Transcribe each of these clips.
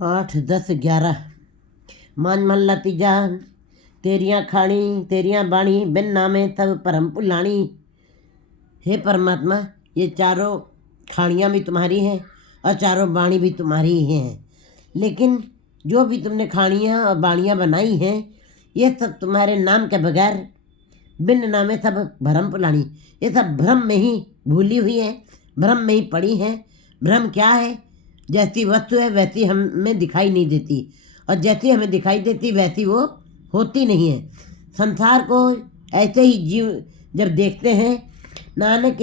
8 10 11 मन मन लती जान तेरियां खानी तेरियां बाणी बिन नामे तब परम भुलानी। हे परमात्मा, ये चारों खानियाँ भी तुम्हारी हैं और चारों बाणी भी तुम्हारी ही हैं, लेकिन जो भी तुमने खानियाँ और बाणियाँ बनाई हैं ये सब तुम्हारे नाम के बगैर बिन नामे सब भ्रम पुलानी। ये सब भ्रम में ही भूली हुई है, भ्रम में ही पड़ी है। भ्रम क्या है? जैसी वस्तु है वैसी हमें दिखाई नहीं देती, और जैसी हमें दिखाई देती वैसी वो होती नहीं है। संसार को ऐसे ही जीव जब देखते हैं, नानक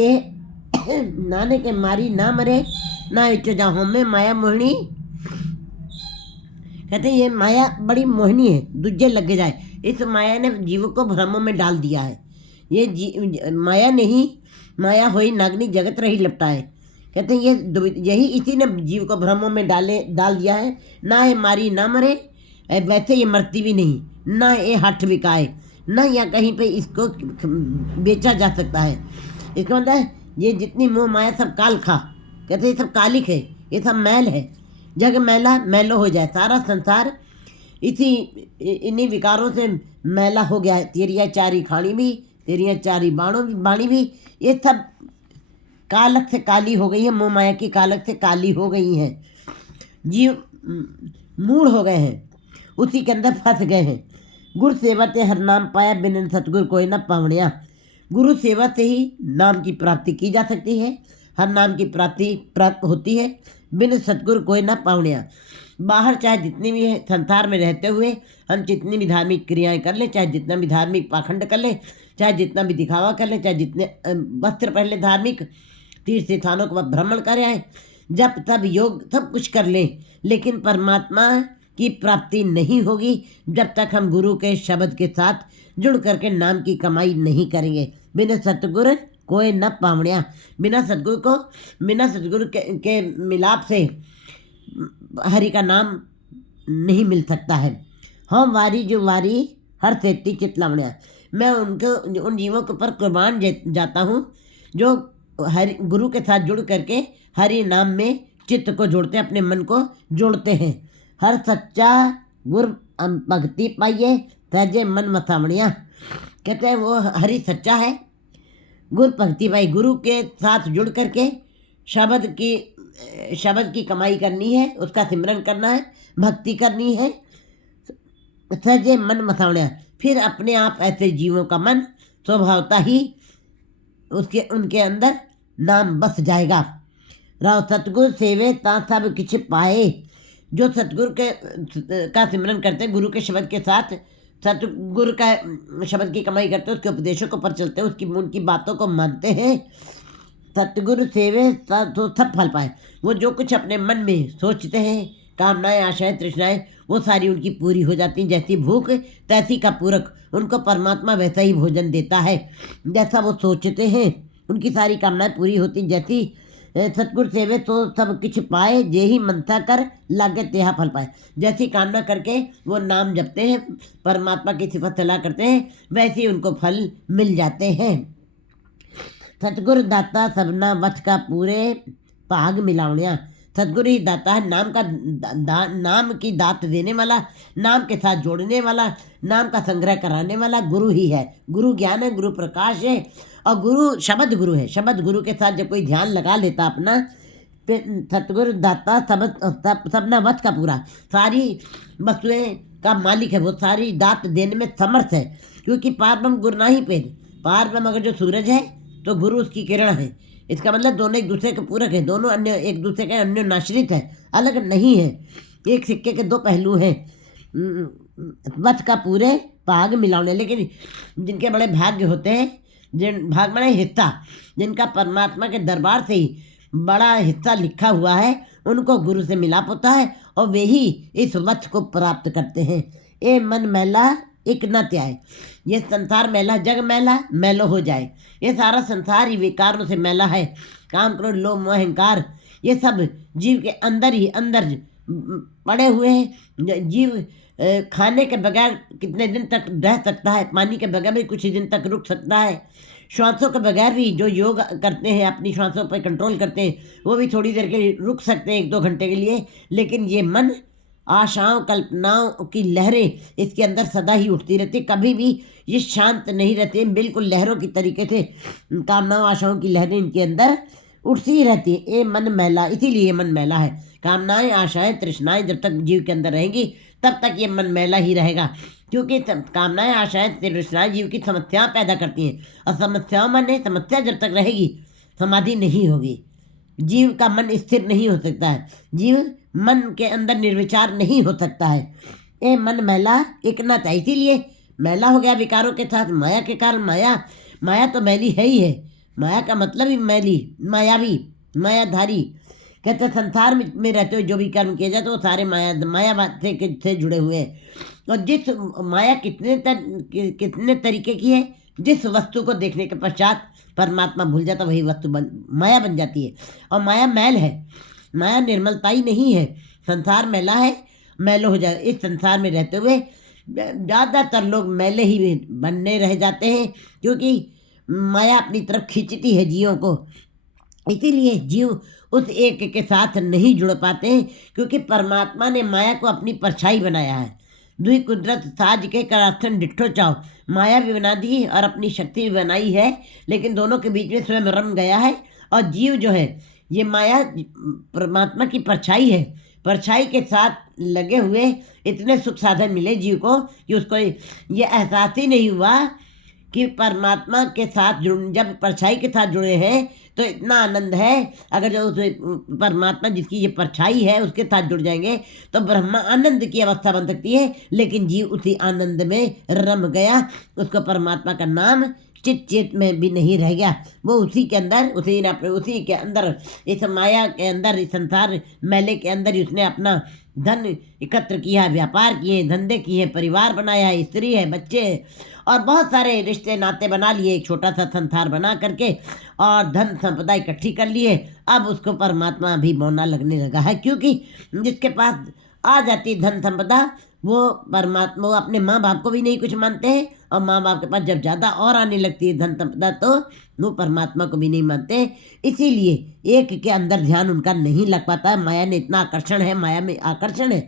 के मारी ना मरे ना इच जाहों में माया मोहिनी। कहते हैं ये माया बड़ी मोहिनी है, दूजे लग जाए। इस माया ने जीव को भ्रमों में डाल दिया है। ये माया नहीं, माया होई नागनी जगत रही लपटाए। कहते हैं यही इसी ने जीव को भ्रमों में डाल दिया है। ना ये मारी ना मरे, वैसे ये मरती भी नहीं, ना ये हठ बिकाए, ना या कहीं पे इसको बेचा जा सकता है। इसका मतलब है ये जितनी मोह माया सब काल खा। कहते ये सब कालिक है, ये सब मैल है। जग मैला मैलो हो जाए, सारा संसार इन्हीं विकारों से मैला हो गया है। तेरिया चारी खानी भी, तेरिया चारी बाणी भी, ये सब कालक से काली हो गई है। मोह माया की कालक से काली हो गई हैं। जीव मूढ़ हो गए हैं, उसी के अंदर फंस गए हैं। गुरु सेवा से हर नाम पाया, बिन सतगुरु कोई न पावणिया। गुरु सेवा से ही नाम की प्राप्ति की जा सकती है, हर नाम की प्राप्ति प्राप्त होती है। बिन सतगुरु कोई न पावणिया। बाहर चाहे जितनी भी है संसार में रहते हुए हम जितनी भी धार्मिक क्रियाएं कर लें, चाहे जितना भी धार्मिक पाखंड कर लें, चाहे जितना भी दिखावा कर लें, चाहे जितने वस्त्र पहन लें, धार्मिक तीर्थ स्थानों को भ्रमण कर आए, जब तब योग सब कुछ कर लें, लेकिन परमात्मा की प्राप्ति नहीं होगी जब तक हम गुरु के शब्द के साथ जुड़ करके नाम की कमाई नहीं करेंगे। बिना सतगुरु कोई न पावणिया। बिना सतगुरु के मिलाप से हरि का नाम नहीं मिल सकता है। हम वारी जो वारी हर सेती चितलावणिया। मैं उन जीवों के ऊपर कुर्बान जाता हूँ जो हरि गुरु के साथ जुड़ करके हरि नाम में चित्त को जोड़ते हैं, अपने मन को जोड़ते हैं। हर सच्चा गुर भक्ति पाइए, तैजे मन मथावणिया। कहते हैं वो हरि सच्चा है, गुर भक्ति पाई। गुरु के साथ जुड़ करके शब्द की कमाई करनी है, उसका सिमरन करना है, भक्ति करनी है। सहजे मन मथावणिया। फिर अपने आप ऐसे जीवों का मन स्वभावता ही उनके अंदर नाम बस जाएगा। राव सतगुरु सेवे ता सब किछ पाए। जो सतगुरु का सिमरन करते हैं, गुरु के शब्द के साथ सतगुरु का शब्द की कमाई करते हैं, उसके उपदेशों को पर चलते हैं, उनकी बातों को मानते हैं, सतगुरु सेवे तो सब फल पाए। वो जो कुछ अपने मन में सोचते हैं, कामनाएं आशाएं तृष्णाएं, वो सारी उनकी पूरी हो जाती हैं। जैसी भूख तैसी का पूरक, उनको परमात्मा वैसा ही भोजन देता है जैसा वो सोचते हैं। उनकी सारी कामनाएं पूरी होती। जैसी सतगुरु सेवे तो सब कुछ पाए, जे ही मनता कर लागे तेहा फल पाए। जैसी कामना करके वो नाम जपते हैं, परमात्मा की सिफत सलाह करते हैं, वैसे ही उनको फल मिल जाते हैं। सतगुरु दाता सबना वच का पूरे भाग मिलावणिया। सतगुरु ही दाता है, नाम की दात देने वाला, नाम के साथ जोड़ने वाला, नाम का संग्रह कराने वाला गुरु ही है। गुरु ज्ञान है, गुरु प्रकाश है, और गुरु शब्द गुरु है। शब्द गुरु के साथ जब कोई ध्यान लगा लेता अपना, सतगुरु दाता सबना वच का पूरा, सारी वस्तुएं का मालिक है, वो सारी दात देने में समर्थ है। क्योंकि पार ब्रह्म गुरु ना ही पेद। पार ब्रह्म अगर जो सूरज है तो गुरु उसकी किरण है। इसका मतलब दोनों एक दूसरे के पूरक है, दोनों अन्य एक दूसरे के अन्योन्याश्रित है, अलग नहीं है। एक सिक्के के दो पहलू हैं। वच का पूरे भाग मिलाने, लेकिन जिनके बड़े भाग्य होते हैं, जिन भाग बड़े हिस्सा, जिनका परमात्मा के दरबार से ही बड़ा हिस्सा लिखा हुआ है, उनको गुरु से मिलाप होता है और वे ही इस वच को प्राप्त करते हैं। ए मन मैला एक न त्याय। ये संसार मैला, जग मैला मैलो हो जाए। ये सारा संसार ही विकारों से मैला है। काम क्रोध लोभ मोह अहंकार, ये सब जीव के अंदर ही अंदर पड़े हुए हैं। जीव खाने के बगैर कितने दिन तक रह सकता है, पानी के बगैर भी कुछ ही दिन तक रुक सकता है, श्वासों के बगैर भी जो योग करते हैं, अपनी श्वासों पर कंट्रोल करते हैं, वो भी थोड़ी देर के लिए रुक सकते हैं, 1-2 घंटे के लिए। लेकिन ये मन आशाओं कल्पनाओं की लहरें इसके अंदर सदा ही उठती रहती, कभी भी ये शांत नहीं रहती, बिल्कुल लहरों की तरीके से कामनाओं आशाओं की लहरें इनके अंदर उठती ही रहती है। ये मन मैला, इसीलिए ये मन मैला है। कामनाएं आशाएं तृष्णाएं जब तक जीव के अंदर रहेंगी तब तक ये मन मैला ही रहेगा, क्योंकि कामनाएं आशाएं तृष्णाएं जीव की समस्याएं पैदा करती हैं, और समस्याओं में समस्या जब तक रहेगी समाधि नहीं होगी, जीव का मन स्थिर नहीं हो सकता है, जीव मन के अंदर निर्विचार नहीं हो सकता है। ये मन मैला इकना था, इसीलिए मैला हो गया विकारों के साथ माया के कारण। माया तो मैली है ही है, माया का मतलब ही मैली, मायावी, मायाधारी। कहते संसार में रहते हुए जो भी कर्म किए जाते वो सारे माया से जुड़े हुए हैं। और जिस माया कितने तरीके की है, जिस वस्तु को देखने के पश्चात परमात्मा भूल जाता वही वस्तु माया बन जाती है। और माया मैल है, माया निर्मलता ही नहीं है। संसार मैला है, मैलो हो जाए। इस संसार में रहते हुए ज़्यादातर लोग मैले ही बनने रह जाते हैं, क्योंकि माया अपनी तरफ खींचती है जीवों को। इसीलिए जीव उस एक के साथ नहीं जुड़ पाते हैं, क्योंकि परमात्मा ने माया को अपनी परछाई बनाया है। दुई कुदरत साज के करास्थन डिट्ठो चाहो, माया भी बना दी और अपनी शक्ति भी बनाई है, लेकिन दोनों के बीच में स्वयं रम गया है। और जीव जो है ये माया परमात्मा की परछाई है, परछाई के साथ लगे हुए इतने सुख साधन मिले जीव को कि उसको ये एहसास ही नहीं हुआ कि परमात्मा के साथ जब परछाई के साथ जुड़े हैं तो इतना आनंद है। अगर जो उस परमात्मा जिसकी ये परछाई है उसके साथ जुड़ जाएंगे तो ब्रह्मा आनंद की अवस्था बन सकती है, लेकिन जीव उसी आनंद में रम गया, उसको परमात्मा का नाम चित में भी नहीं रह गया। वो उसी के अंदर इस माया के अंदर, इस संसार मेले के अंदर ही उसने अपना धन एकत्र किया, व्यापार किए, धंधे किए, परिवार बनाया, स्त्री है, बच्चे हैं, और बहुत सारे रिश्ते नाते बना लिए, एक छोटा सा संसार बना करके, और धन संपदा इकट्ठी कर लिए। अब उसको परमात्मा भी मौना लगने लगा है, क्योंकि जिसके पास आ जाती धन संपदा वो परमात्मा, वो अपने माँ बाप को भी नहीं कुछ मानते हैं, और माँ बाप के पास जब ज़्यादा और आने लगती है धन संपदा तो वो परमात्मा को भी नहीं मानते। इसीलिए एक के अंदर ध्यान उनका नहीं लग पाता है। माया ने इतना आकर्षण है, माया में आकर्षण है।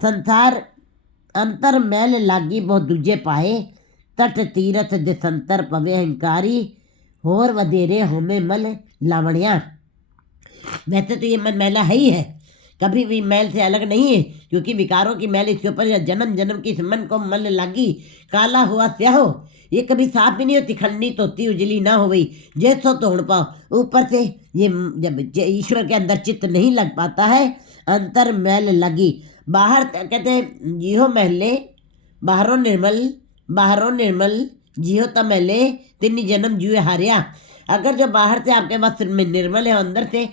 संसार अंतर मैल लागी बहुत दूजे पाए, तट तीरथ दिसंतर पवे हंकारी, होर वधेरे होमे मल लावणिया। वैसे तो ये मन मैला है ही है, कभी भी मैल से अलग नहीं है, क्योंकि विकारों की मैल इसके ऊपर जन्म जन्म की इस मन को मल लागी, काला हुआ स्याहो। ये कभी साफ भी नहीं होती, खंडित होती, उजली ना हो गई, जैसो तो उड़ पाओ। ऊपर से ये जब ईश्वर के अंदर चित्त नहीं लग पाता है, अंतर मैल लगी। बाहर कहते हैं जिहो महले बाहरों निर्मल जिहो त मैले तिन्नी जन्म जुए हारिया। अगर जो बाहर से आपके वस्त्र में निर्मल है, अंदर से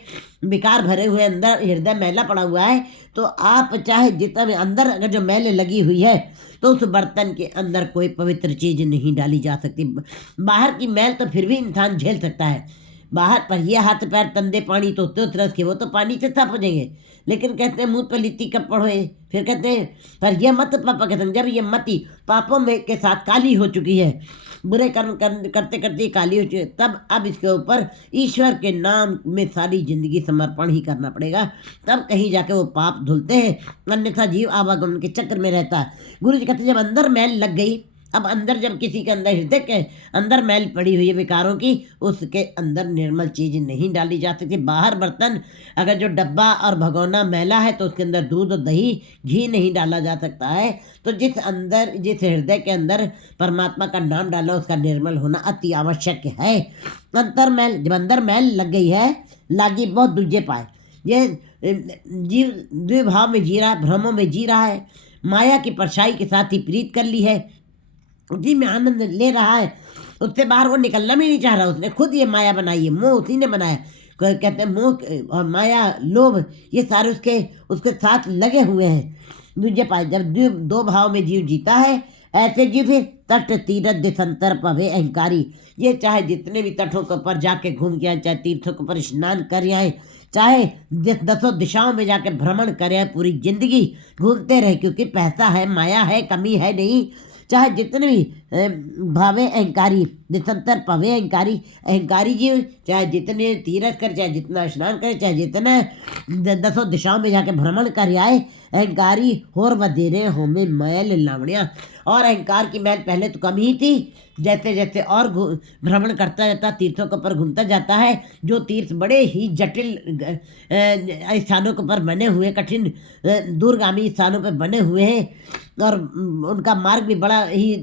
विकार भरे हुए, अंदर हृदय मैला पड़ा हुआ है, तो आप चाहे जितना अंदर अगर जो मैल लगी हुई है तो उस बर्तन के अंदर कोई पवित्र चीज़ नहीं डाली जा सकती। बाहर की मैल तो फिर भी इंसान झेल सकता है, बाहर पर ये हाथ पैर तंदे पानी तो रस के वो तो पानी से साफ हो जाएंगे, लेकिन कहते हैं मुँह पर लिट्टी कब पढ़ोए, फिर कहते हैं पर यह मत पापा कहते हैं, जब ये मति पापों में के साथ काली हो चुकी है, बुरे कर्म करते करते काली हो चुकी है, तब अब इसके ऊपर ईश्वर के नाम में सारी जिंदगी समर्पण ही करना पड़ेगा, तब कहीं जाके वो पाप धुलते हैं, अन्यथा जीव आवागमन के चक्र में रहता है। गुरु जी कहते हैं जब अंदर मैल लग गई, अब अंदर जब किसी के अंदर हृदय के अंदर मैल पड़ी हुई है विकारों की, उसके अंदर निर्मल चीज़ नहीं डाली जा सकती। बाहर बर्तन अगर जो डब्बा और भगोना मैला है तो उसके अंदर दूध और दही घी नहीं डाला जा सकता है। तो जिस हृदय के अंदर परमात्मा का नाम डाला उसका निर्मल होना अति आवश्यक है। जब अंदर मैल लग गई है, लागी बहुत दूजे पाए। ये जीव द्विभाव में जी रहा है, भ्रमों में जी रहा है, माया की परछाई के साथ ही प्रीत कर ली है, उसी में आनंद ले रहा है, उससे बाहर वो निकलना भी नहीं चाह रहा। उसने खुद ये माया बनाई है, मोह उसी ने बनाया। कहते हैं मोह और माया, लोभ, ये सारे उसके साथ लगे हुए हैं। दूजे पाए जब दो भाव में जीव जीता है, ऐसे जीव फिर तट तीरथ दिसंतर पवे अहंकारी। ये चाहे जितने भी तटों के ऊपर जाके घूम के आए, चाहे तीर्थों के ऊपर स्नान कर आए, चाहे 10 दिशाओं में जाके भ्रमण करें, पूरी जिंदगी घूमते रहे, क्योंकि पैसा है, माया है, कमी है नहीं, चाहे जितने भी भावे अहंकारी निरंतर पवे अहंकारी। अहंकारी जीव चाहे जितने तीर्थ कर, चाहे जितना स्नान करे, चाहे जितना दसों दिशाओं में जाके भ्रमण कर आए, अहंकारी होर बधेरे होमे मैल लावणिया। और अहंकार की मैल पहले तो कम ही थी, जैसे जैसे और भ्रमण करता जाता, तीर्थों के ऊपर घूमता जाता है, जो तीर्थ बड़े ही जटिल स्थानों के ऊपर बने हुए, कठिन दूरगामी स्थानों पर बने हुए हैं और उनका मार्ग भी बड़ा ही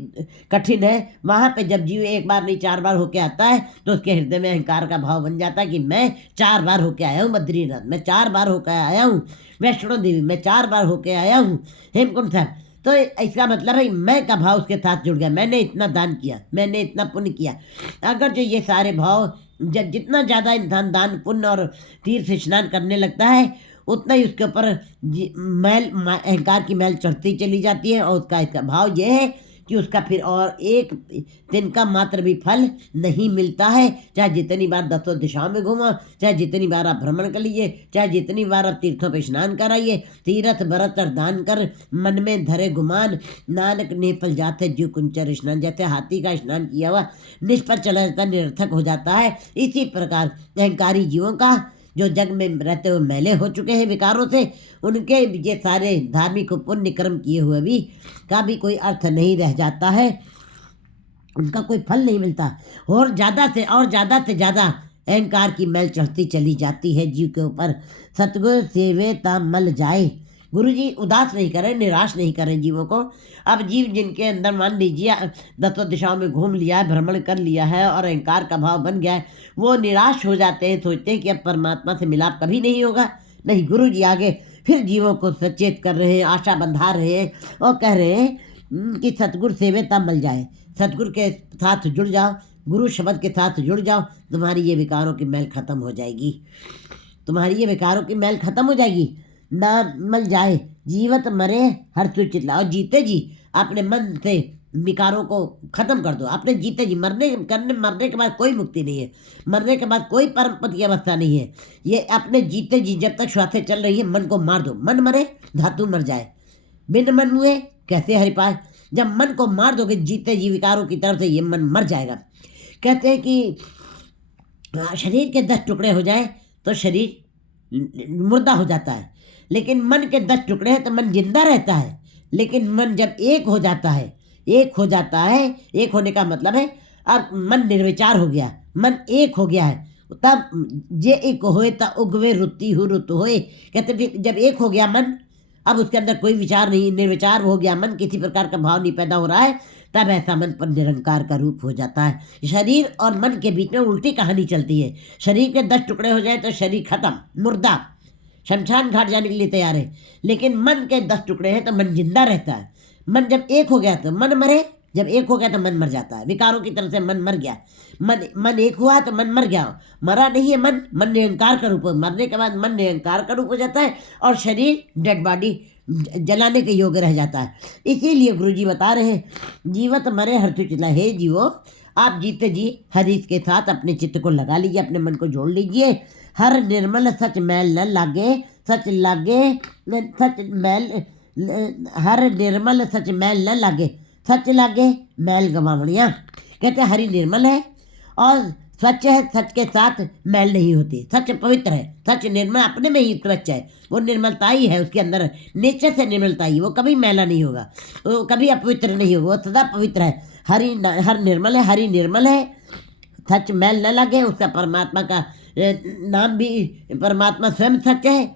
कठिन है, वहाँ पे जब जीव एक बार नहीं 4 बार होके आता है तो उसके हृदय में अहंकार का भाव बन जाता है कि मैं 4 बार होके आया हूँ बद्रीनाथ, मैं 4 बार होके आया हूँ वैष्णो देवी, मैं 4 बार होके आया हूँ हेमकुंड साहब। तो इसका मतलब है मैं का भाव उसके साथ जुड़ गया, मैंने इतना दान किया, मैंने इतना पुण्य किया। अगर जो ये सारे भाव जब जितना ज़्यादा इंसान दान पुण्य और तीर्थ स्नान करने लगता है, उतना ही उसके ऊपर अहंकार की मैल चढ़ती चली जाती है। और उसका इसका भाव ये है कि उसका फिर और एक दिन का मात्र भी फल नहीं मिलता है। चाहे जितनी बार दसों दिशाओं में घूमो, चाहे जितनी बार आप भ्रमण कर लीजिए, चाहे जितनी बार आप तीर्थों पर स्नान कराइए, तीर्थ व्रत और दान कर मन में धरे गुमान, नानक निष्फल जाते जीव कुंचर स्नान। जैसे हाथी का स्नान किया हुआ निष्फल चला जाता, निरर्थक हो जाता है, इसी प्रकार अहंकारी जीवों का जो जग में रहते हुए मैले हो चुके हैं विकारों से, उनके ये सारे धार्मिक पुण्य कर्म किए हुए भी का भी कोई अर्थ नहीं रह जाता है, उनका कोई फल नहीं मिलता। और ज़्यादा से ज़्यादा अहंकार की मैल चढ़ती चली जाती है जीव के ऊपर। सतगुरु सेवे ता मल जाए। गुरु जी उदास नहीं करें, निराश नहीं करें जीवों को। अब जीव जिनके अंदर मान लीजिए दसों दिशाओं में घूम लिया है, भ्रमण कर लिया है और अहंकार का भाव बन गया है, वो निराश हो जाते हैं, सोचते हैं कि अब परमात्मा से मिलाप कभी नहीं होगा। नहीं, गुरु जी आगे फिर जीवों को सचेत कर रहे हैं, आशा बंधा रहे हैं और कह रहे हैं कि सतगुरु सेवे तब मिल जाए, सतगुरु के साथ जुड़ जाओ, गुरु शब्द के साथ जुड़ जाओ, तुम्हारी ये विकारों की मैल खत्म हो जाएगी, तुम्हारी ये विकारों की मैल खत्म हो जाएगी। ना मल जाए जीवत मरे हर तू चिल्लाओ। जीते जी अपने मन से विकारों को खत्म कर दो, अपने जीते जी। मरने के बाद कोई मुक्ति नहीं है, मरने के बाद कोई परम पद की अवस्था नहीं है। ये अपने जीते जी जब तक श्वासें चल रही है मन को मार दो। मन मरे धातु मर जाए, बिन मन हुए कैसे हरि पाए। जब मन को मार दोगे जीते जी विकारों की तरफ से, ये मन मर जाएगा। कहते हैं कि शरीर के 10 टुकड़े हो जाए तो शरीर मुर्दा हो जाता है, लेकिन मन के 10 टुकड़े हैं तो मन जिंदा रहता है। लेकिन मन जब एक हो जाता है, एक होने का मतलब है अब मन निर्विचार हो गया, मन एक हो गया है, तब जे एक होए तब उगवे रुति हु रुत होए। कहते जब एक हो गया मन, अब उसके अंदर कोई विचार नहीं, निर्विचार हो गया मन, किसी प्रकार का भाव नहीं पैदा हो रहा है, तब ऐसा मन पर निरंकार का रूप हो जाता है। शरीर और मन के बीच में उल्टी कहानी चलती है। शरीर के 10 टुकड़े हो जाए तो शरीर खत्म, मुर्दा, शमशान घाट जाने के लिए तैयार है। लेकिन मन के 10 टुकड़े हैं तो मन जिंदा रहता है। मन जब एक हो गया तो मन मरे, जब एक हो गया तो मन मर जाता है। विकारों की तरफ से मन मर गया, मन एक हुआ तो मन मर गया, मरा नहीं है मन निरंकार का रूप। मरने के बाद मन निरंकार का रूप हो जाता है और शरीर डेड बॉडी जलाने के योग्य रह जाता है। इसीलिए गुरु जी बता रहे हैं जीवत मरे हर तू चिल्ला। हे जीवो, आप जीते जी हरीश के साथ अपने चित्त को लगा लीजिए, अपने मन को जोड़ लीजिए। हर निर्मल सच मैल न लागे, सच लागे सच मैल, हर निर्मल सच मैल न लागे, सच लागे मैल गवावणिया। कहते हरि निर्मल है और स्वच्छ है, सच के साथ मैल नहीं होती। सच पवित्र है, सच निर्मल अपने में ही स्वच्छ है, वो निर्मलता ही है उसके अंदर, नेचर से निर्मलता ही, वो कभी मैला नहीं होगा, वो कभी अपवित्र नहीं होगा, वो सदा पवित्र है। हर निर्मल है, हरि निर्मल है, सच मैल न लगे। उसका परमात्मा का नाम भी, परमात्मा स्वयं सच है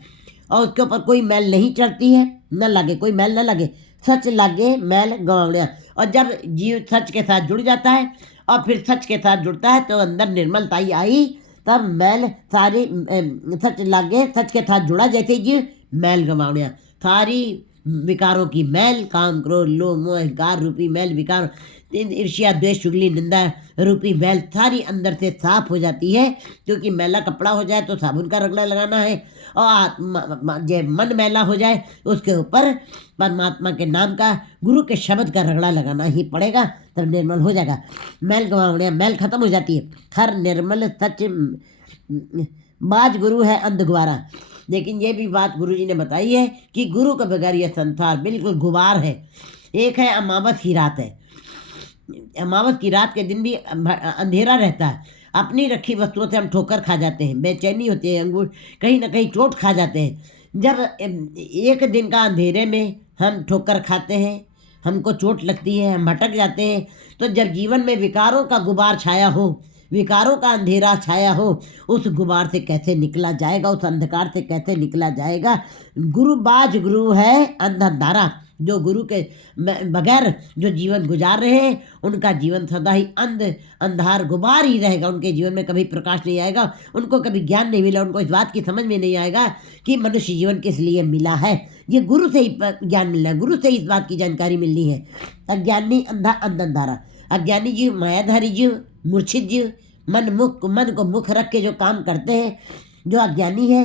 और उसके ऊपर कोई मैल नहीं चढ़ती है, न लगे, कोई मैल न लगे, सच लागे मैल गवावणिया। और जब जीव सच के साथ जुड़ जाता है और फिर सच के साथ जुड़ता है तो अंदर निर्मलता ही आई, तब मैल सारी सच लागे, सच के साथ जुड़ा जैसे जीव मैल गवावणिया। सारी विकारों की मैल, काम क्रोध लोभ मोह अहंकार रूपी मैल, विकार ईर्ष्या द्वेष चुगली निंदा रूपी मैल सारी अंदर से साफ हो जाती है। क्योंकि मैला कपड़ा हो जाए तो साबुन का रगड़ा लगाना है, और मन मैला हो जाए उसके ऊपर परमात्मा के नाम का, गुरु के शब्द का रगड़ा लगाना ही पड़ेगा, तब निर्मल हो जाएगा। मैल गवावणिया, मैल खत्म हो जाती है। हर निर्मल सच बाज गुरु है अंध गुवारा। लेकिन ये भी बात गुरु जी ने बताई है कि गुरु के बगैर यह संसार बिल्कुल गुबार है। एक है अमावस की रात है, अमावस की रात के दिन भी अंधेरा रहता है, अपनी रखी वस्तुओं से हम ठोकर खा जाते हैं, बेचैनी होती है, अंगूर कहीं ना कहीं चोट खा जाते हैं। जब एक दिन का अंधेरे में हम ठोकर खाते हैं, हमको चोट लगती है, हम भटक जाते हैं, तो जब जीवन में विकारों का गुबार छाया हो, विकारों का अंधेरा छाया हो, उस गुबार से कैसे निकला जाएगा, उस अंधकार से कैसे निकला जाएगा। गुरुबाज गुरु है अंधारा, जो गुरु के बगैर जो जीवन गुजार रहे हैं उनका जीवन सदा ही अंधार गुबार ही रहेगा। उनके जीवन में कभी प्रकाश नहीं आएगा, उनको कभी ज्ञान नहीं मिला, उनको इस बात की समझ में नहीं आएगा कि मनुष्य जीवन किस लिए मिला है। ये गुरु से ही ज्ञान मिलना है, गुरु से इस बात की जानकारी मिलनी है। अज्ञानी अंधारा, अज्ञानी जीव, मायाधारी जीव, मूर्छित जीव, मन को मुख रख के जो काम करते हैं, जो अज्ञानी है,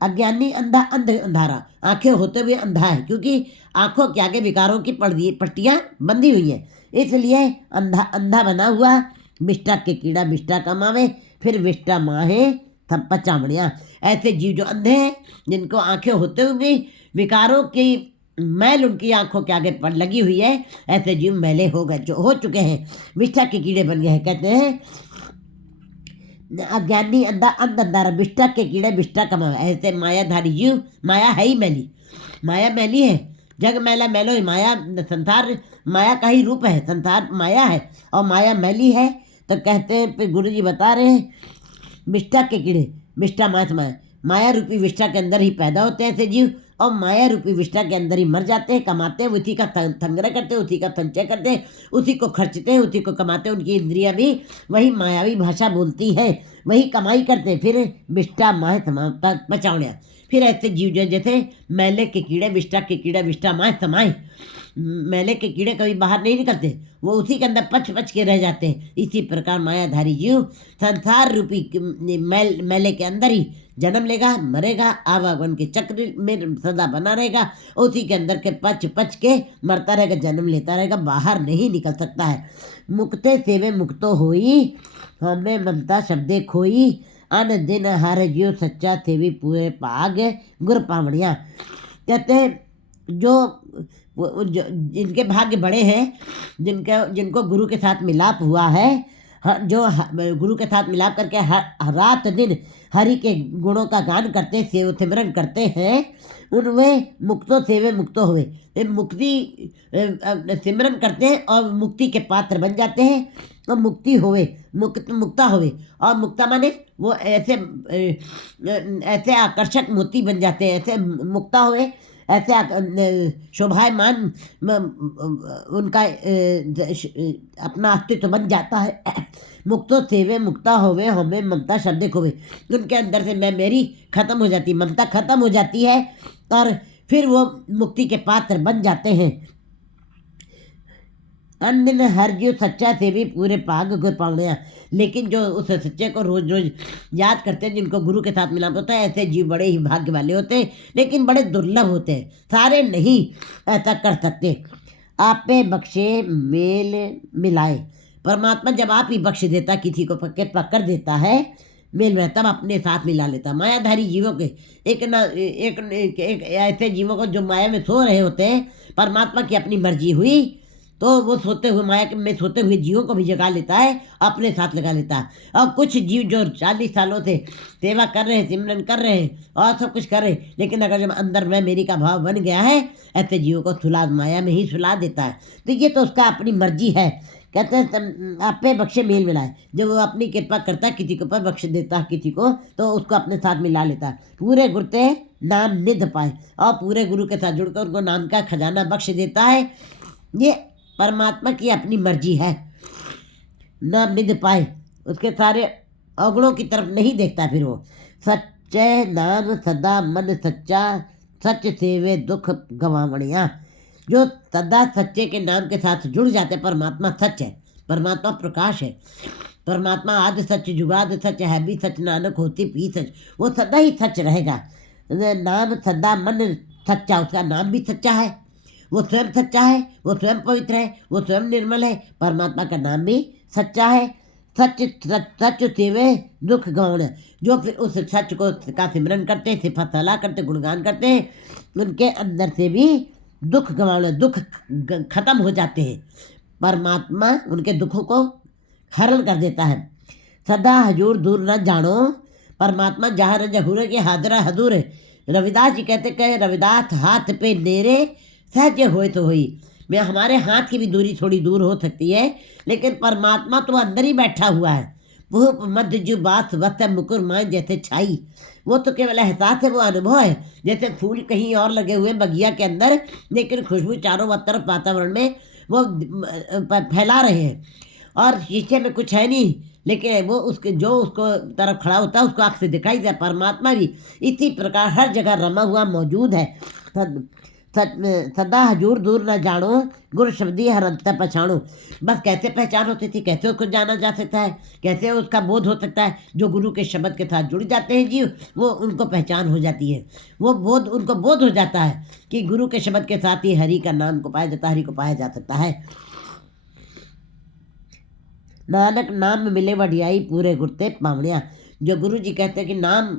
अज्ञानी अंधारा, आंखें होते हुए अंधा है, क्योंकि आंखों के आगे विकारों की पट्टियां बंधी हुई हैं, इसलिए अंधा बना हुआ। विष्टा के कीड़ा विष्टा कमावे, फिर विष्टा माहे तब पचामणिया। ऐसे जीव जो अंधे हैं, जिनको आंखें होते हुए भी विकारों की मैल उनकी आंखों के आगे पर लगी हुई है, ऐसे जीव मैले हो गए, जो हो चुके हैं, विष्टा के कीड़े बन गए हैं। कहते हैं अज्ञानी अंधारा, विष्टा के कीड़े विष्टा कमावे। ऐसे मायाधारी जीव, माया है ही मैली, माया मैली है, जग मैला मैलो ही, माया संसार माया का ही रूप है, संसार माया है और माया मैली है। तो कहते हैं गुरु जी बता रहे हैं, विष्टा के कीड़े, विष्टा माया, माया रूपी विष्टा के अंदर ही पैदा होते हैं ऐसे जीव, और माया रूपी विष्टा के अंदर ही मर जाते हैं, कमाते हैं, उसी का संग्रह करते हैं, उसी का संचय करते हैं, उसी को खर्चते हैं, उसी को कमाते हैं। उनकी इंद्रियां भी वही मायावी भाषा बोलती है, वही कमाई करते हैं। फिर विष्टा माह बचावण्या, फिर ऐसे जीव जो जैसे मैले के कीड़े, विष्टा के कीड़े विष्टा माह समाए, मैले के कीड़े कभी बाहर नहीं निकलते, वो उसी के अंदर पच के रह जाते हैं। इसी प्रकार मायाधारी जीव संसार रूपी मैले के अंदर ही जन्म लेगा, मरेगा, आवागमन के चक्र में सदा बना रहेगा, उसी के अंदर के पच के मरता रहेगा, जन्म लेता रहेगा, बाहर नहीं निकल सकता है। मुक्ते सेवे मुक्तो होई, हमें ममता शब्दे खोई, अन दिन हर जीव सच्चा सेवी पूरे पाग गुर पावड़िया। कहते हैं जिनके भाग्य बड़े हैं, जिनको गुरु के साथ मिलाप हुआ है, जो गुरु के साथ मिलाप करके रात दिन हरि के गुणों का गान करते, सेव सिमरन करते हैं, उनमें मुक्तो सेवे मुक्तो हुए, मुक्ति सिमरन करते हैं और मुक्ति के पात्र बन जाते हैं, और मुक्ति होवे, मुक्ता होवे, और मुक्ता माने वो ऐसे आकर्षक मोती बन जाते हैं, ऐसे मुक्ता हुए, ऐसे शोभायमान उनका अपना अस्तित्व बन जाता है। मुक्तो सेवे मुक्ता होवे, हमें ममता शब्द खोवे, उनके अंदर से मैं मेरी खत्म हो जाती, ममता खत्म हो जाती है, और फिर वो मुक्ति के पात्र बन जाते हैं। अन्य हर जीव सच्चा सेवी पूरे पाग गुर पावणिया। लेकिन जो उस सच्चे को रोज रोज याद करते हैं, जिनको गुरु के साथ मिलाप होता है, ऐसे जीव बड़े ही भाग्य वाले होते हैं, लेकिन बड़े दुर्लभ होते हैं, सारे नहीं ऐसा कर सकते। आपे बख्शे मेल मिलाए, परमात्मा जब आप ही बख्श देता, किसी को पकड़ देता है, मेल में तब अपने साथ मिला लेता। मायाधारी जीवों के एक ऐसे जीवों को जो माया में सो रहे होते हैं, परमात्मा की अपनी मर्जी हुई तो वो सोते हुए माया में सोते हुए जीवों को भी जगा लेता है, अपने साथ लगा लेता है। और कुछ जीव जो 40 सालों से सेवा कर रहे हैं, सिमरन कर रहे हैं और सब कुछ कर रहे हैं, लेकिन अगर जब अंदर मैं मेरी का भाव बन गया है, ऐसे जीवों को सुला माया में ही सुला देता है। तो ये तो उसका अपनी मर्जी है। कहते हैं आपे बख्शे मेल मिलाए, जब वो अपनी कृपा करता है, किसी के ऊपर बख्श देता है किसी को, तो उसको अपने साथ मिला लेता है। पूरे गुरते नाम निध पाए, और पूरे गुरु के साथ जुड़कर उनको नाम का खजाना बख्श देता है। ये परमात्मा की अपनी मर्जी है। नाम निध पाए, उसके सारे अवगुणों की तरफ नहीं देखता। फिर वो सच्चे नाम सदा मन सच्चा, सच सेवे दुख गवावणिया। जो सदा सच्चे के नाम के साथ जुड़ जाते, परमात्मा सच है, परमात्मा प्रकाश है, परमात्मा आदि सच, जुगाद सच, है भी सच, नानक होती भी सच, वो सदा ही सच रहेगा। नाम सदा मन सच्चा, उसका नाम भी सच्चा है, वो स्वयं सच्चा है, वो स्वयं पवित्र है, वो स्वयं निर्मल है। परमात्मा का नाम भी सच्चा है। सच सेवे दुख गौण, जो फिर उस सच को का सिमरन करते हैं, सिफत सलाह करते, गुणगान करते हैं, उनके अंदर से भी दुख गवाण, दुख खत्म हो जाते हैं। परमात्मा उनके दुखों को हरण कर देता है। सदा हजूर दूर न जानो, परमात्मा जहाँ रंज हुरे के हाजरा हजूर। रविदास जी कहते कहे रविदास हाथ पे नेरे सहज होए तो हुई। मैं हमारे हाथ की भी दूरी थोड़ी दूर हो सकती है, लेकिन परमात्मा तो अंदर ही बैठा हुआ है। भूप मध्य जो बात वत मुकुर माए जैसे छाई, वो तो केवल एहसास है, वो अनुभव है। जैसे फूल कहीं और लगे हुए बगिया के अंदर, लेकिन खुशबू चारों तरफ वातावरण में वो फैला रहे हैं, और शीशे में कुछ है नहीं, लेकिन वो उसके जो उसको तरफ खड़ा होता है उसको आँख से दिखाई देता है। परमात्मा भी इसी प्रकार हर जगह रमा हुआ मौजूद है। सदा हजूर दूर न जानो, गुरु शब्दी हर अंतर पहचानो। बस कैसे पहचान होती थी, कैसे उसको जाना जा सकता है, कैसे उसका बोध हो सकता है? जो गुरु के शब्द के साथ जुड़ जाते हैं जीव, वो उनको पहचान हो जाती है, वो बोध उनको बोध हो जाता है कि गुरु के शब्द के साथ ही हरि का नाम को पाया जाता है, हरि को पाया जा सकता है। नानक नाम मिले वडियाई पूरे गुरते पावणिया। जो गुरु जी कहते हैं कि नाम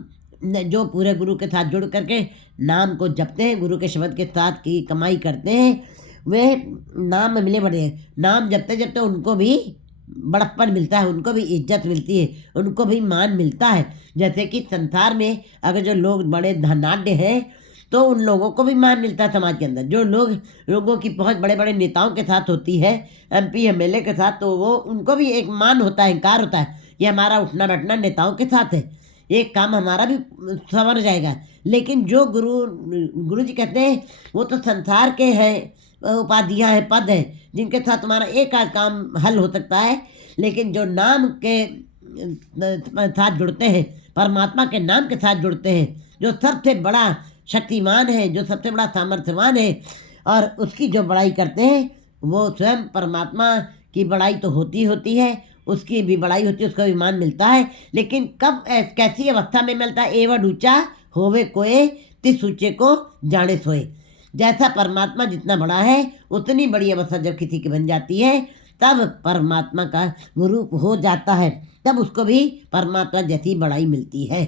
जो पूरे गुरु के साथ जुड़ करके नाम को जपते हैं, गुरु के शब्द के साथ की कमाई करते हैं, वे नाम मिले बड़े। नाम जपते जपते उनको भी बड़प्पन मिलता है, उनको भी इज्जत मिलती है, उनको भी मान मिलता है। जैसे कि संसार में अगर जो लोग बड़े धनाढ्य हैं तो उन लोगों को भी मान मिलता है समाज के अंदर। जो लोगों की पहुंच बड़े बड़े नेताओं के साथ होती है, MP MLA के साथ, तो वो उनको भी एक मान होता है, अहंकार होता है कि हमारा उठना बैठना नेताओं के साथ है, एक काम हमारा भी संवर जाएगा। लेकिन जो गुरु जी कहते हैं वो तो संसार के हैं, उपाधियाँ हैं, पद हैं, जिनके साथ तुम्हारा एक आध काम हल हो सकता है। लेकिन जो नाम के साथ जुड़ते हैं, परमात्मा के नाम के साथ जुड़ते हैं, जो सबसे बड़ा शक्तिमान है, जो सबसे बड़ा सामर्थ्यवान है, और उसकी जो बड़ाई करते हैं, वो स्वयं परमात्मा की बड़ाई तो होती है, उसकी भी बड़ाई होती है, उसका भी मान मिलता है। लेकिन कब कैसी अवस्था में मिलता है? एवं ऊंचा होवे कोए तिस ऊंचे को जाने सोए। जैसा परमात्मा जितना बड़ा है, उतनी बड़ी अवस्था जब किसी की बन जाती है, तब परमात्मा का गुरु हो जाता है, तब उसको भी परमात्मा जैसी बड़ाई मिलती है।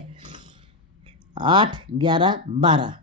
8, 11, 12।